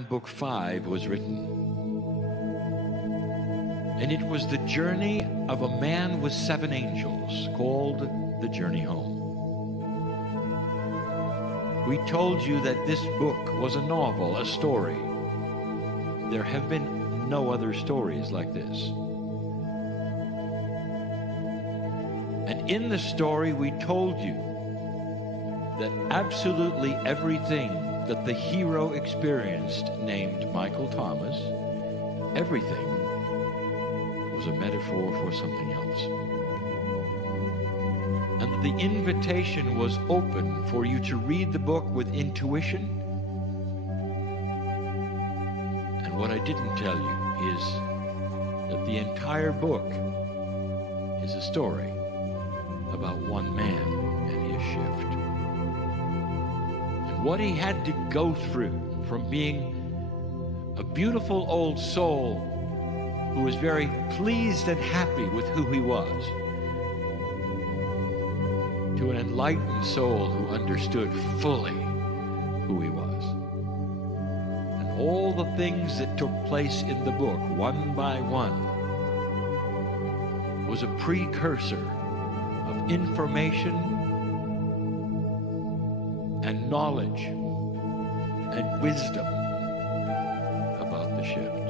Book 5 was written. And it was the journey of a man with 7 angels, called The Journey Home. We told you that this book was a novel, a story. There have been no other stories like this. And in the story we told you that absolutely everything that the hero experienced, named Michael Thomas, everything was a metaphor for something else. And the invitation was open for you to read the book with intuition. And what I didn't tell you is that the entire book is a story about one man and his shift. And what he had to go through from being a beautiful old soul who was very pleased and happy with who he was, to an enlightened soul who understood fully who he was. And all the things that took place in the book, one by one, was a precursor of information and knowledge and wisdom about the shift.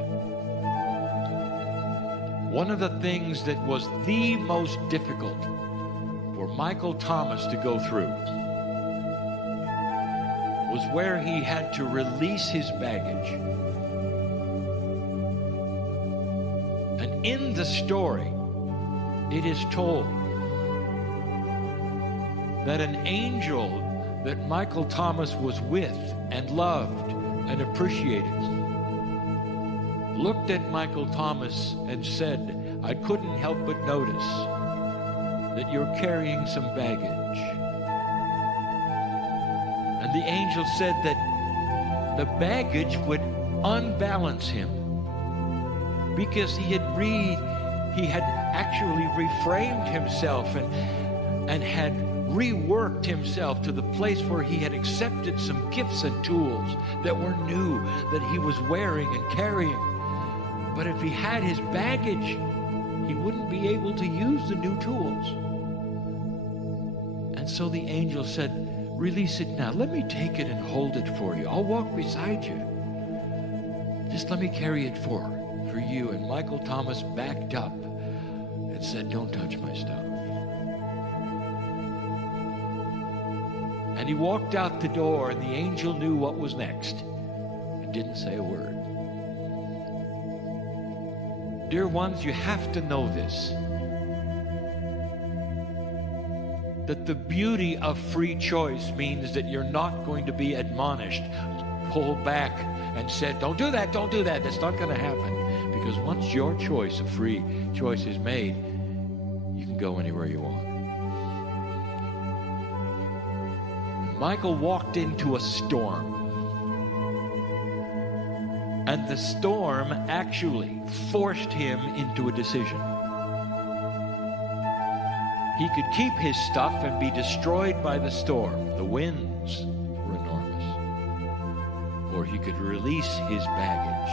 One of the things that was the most difficult for Michael Thomas to go through was where he had to release his baggage. And in the story, it is told that an angel that Michael Thomas was with and loved and appreciated looked at Michael Thomas and said, "I couldn't help but notice that you're carrying some baggage." And the angel said that the baggage would unbalance him because he had actually reframed himself and had reworked himself to the place where he had accepted some gifts and tools that were new, that he was wearing and carrying. But if he had his baggage, he wouldn't be able to use the new tools. And so the angel said, "Release it now. Let me take it and hold it for you. I'll walk beside you. Just let me carry it for you." And Michael Thomas backed up and said, "Don't touch my stuff." And he walked out the door, and the angel knew what was next and didn't say a word. Dear ones, you have to know this, that the beauty of free choice means that you're not going to be admonished, pulled back, and said, don't do that. That's not going to happen. Because once your choice of free choice is made, you can go anywhere you want. Michael walked into a storm. And the storm actually forced him into a decision. He could keep his stuff and be destroyed by the storm. The winds were enormous. Or he could release his baggage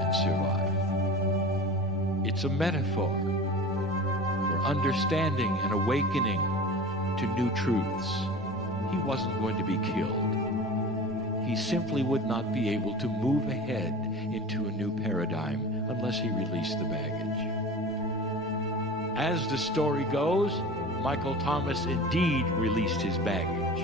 and survive. It's a metaphor for understanding and awakening to new truths. He wasn't going to be killed. He simply would not be able to move ahead into a new paradigm unless he released the baggage. As the story goes, Michael Thomas indeed released his baggage.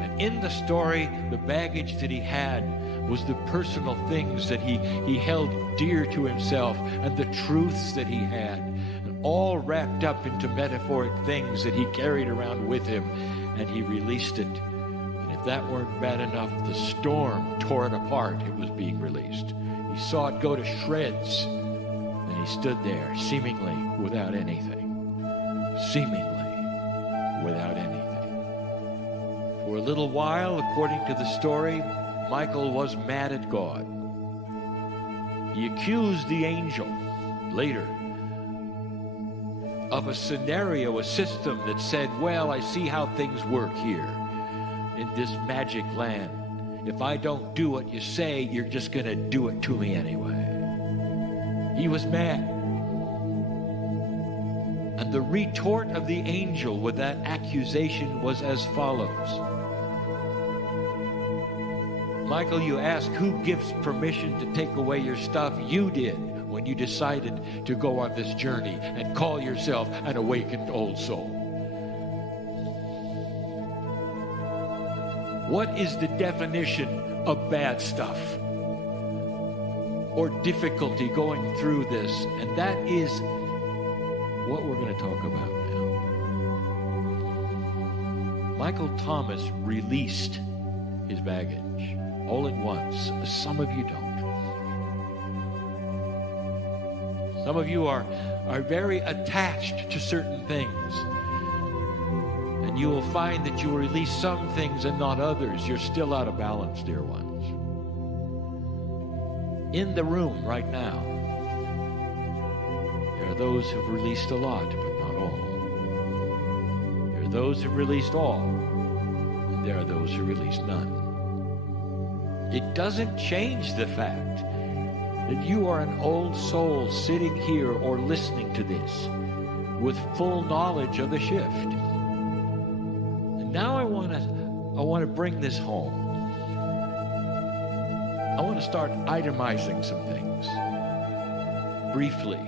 And in the story, the baggage that he had was the personal things that he held dear to himself and the truths that he had, and all wrapped up into metaphoric things that he carried around with him, and he released it. If that weren't bad enough, the storm tore it apart. It was being released. He saw it go to shreds, and he stood there seemingly without anything. Seemingly without anything. For a little while, according to the story, Michael was mad at God. He accused the angel later of a scenario, a system that said, well, I see how things work here in this magic land. if I don't do what you say, you're just going to do it to me anyway. He was mad. And the retort of the angel with that accusation was as follows. Michael, you ask, who gives permission to take away your stuff? You did when you decided to go on this journey and call yourself an awakened old soul. What is the definition of bad stuff or difficulty going through this? And that is what we're going to talk about now. Michael Thomas released his baggage all at once. Some of you don't. Some of you are very attached to certain things. And you will find that you will release some things and not others. You're still out of balance, dear ones. In the room right now, there are those who've released a lot, but not all. There are those who've released all, and there are those who released none. It doesn't change the fact that you are an old soul sitting here or listening to this with full knowledge of the shift. Now I want to bring this home. I want to start itemizing some things. Briefly.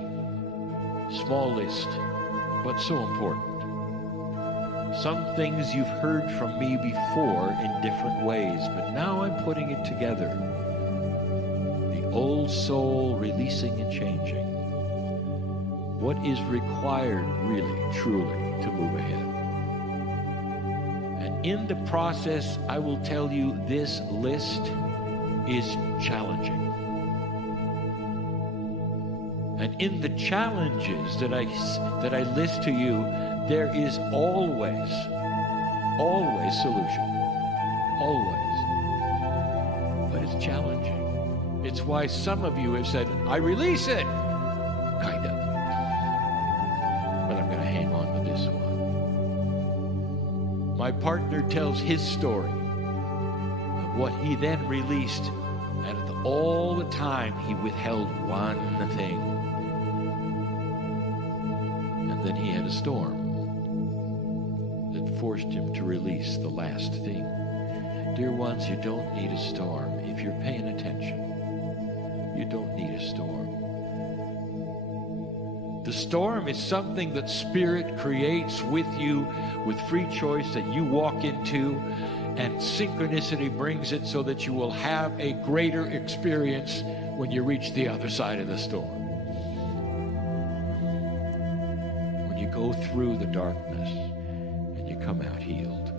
Small list, but so important. Some things you've heard from me before in different ways, but now I'm putting it together. The old soul releasing and changing. What is required really, truly, to move ahead? In the process, I will tell you this list is challenging. And in the challenges that I list to you, there is always solution. Always. But it's challenging. It's why some of you have said, I release it. Kind of. But I'm going to hang on with this one. My partner tells his story of what he then released, and all the time he withheld one thing. And then he had a storm that forced him to release the last thing. Dear ones, you don't need a storm. If you're paying attention, you don't need a storm. The storm is something that Spirit creates with you with free choice that you walk into, and synchronicity brings it so that you will have a greater experience when you reach the other side of the storm. When you go through the darkness and you come out healed.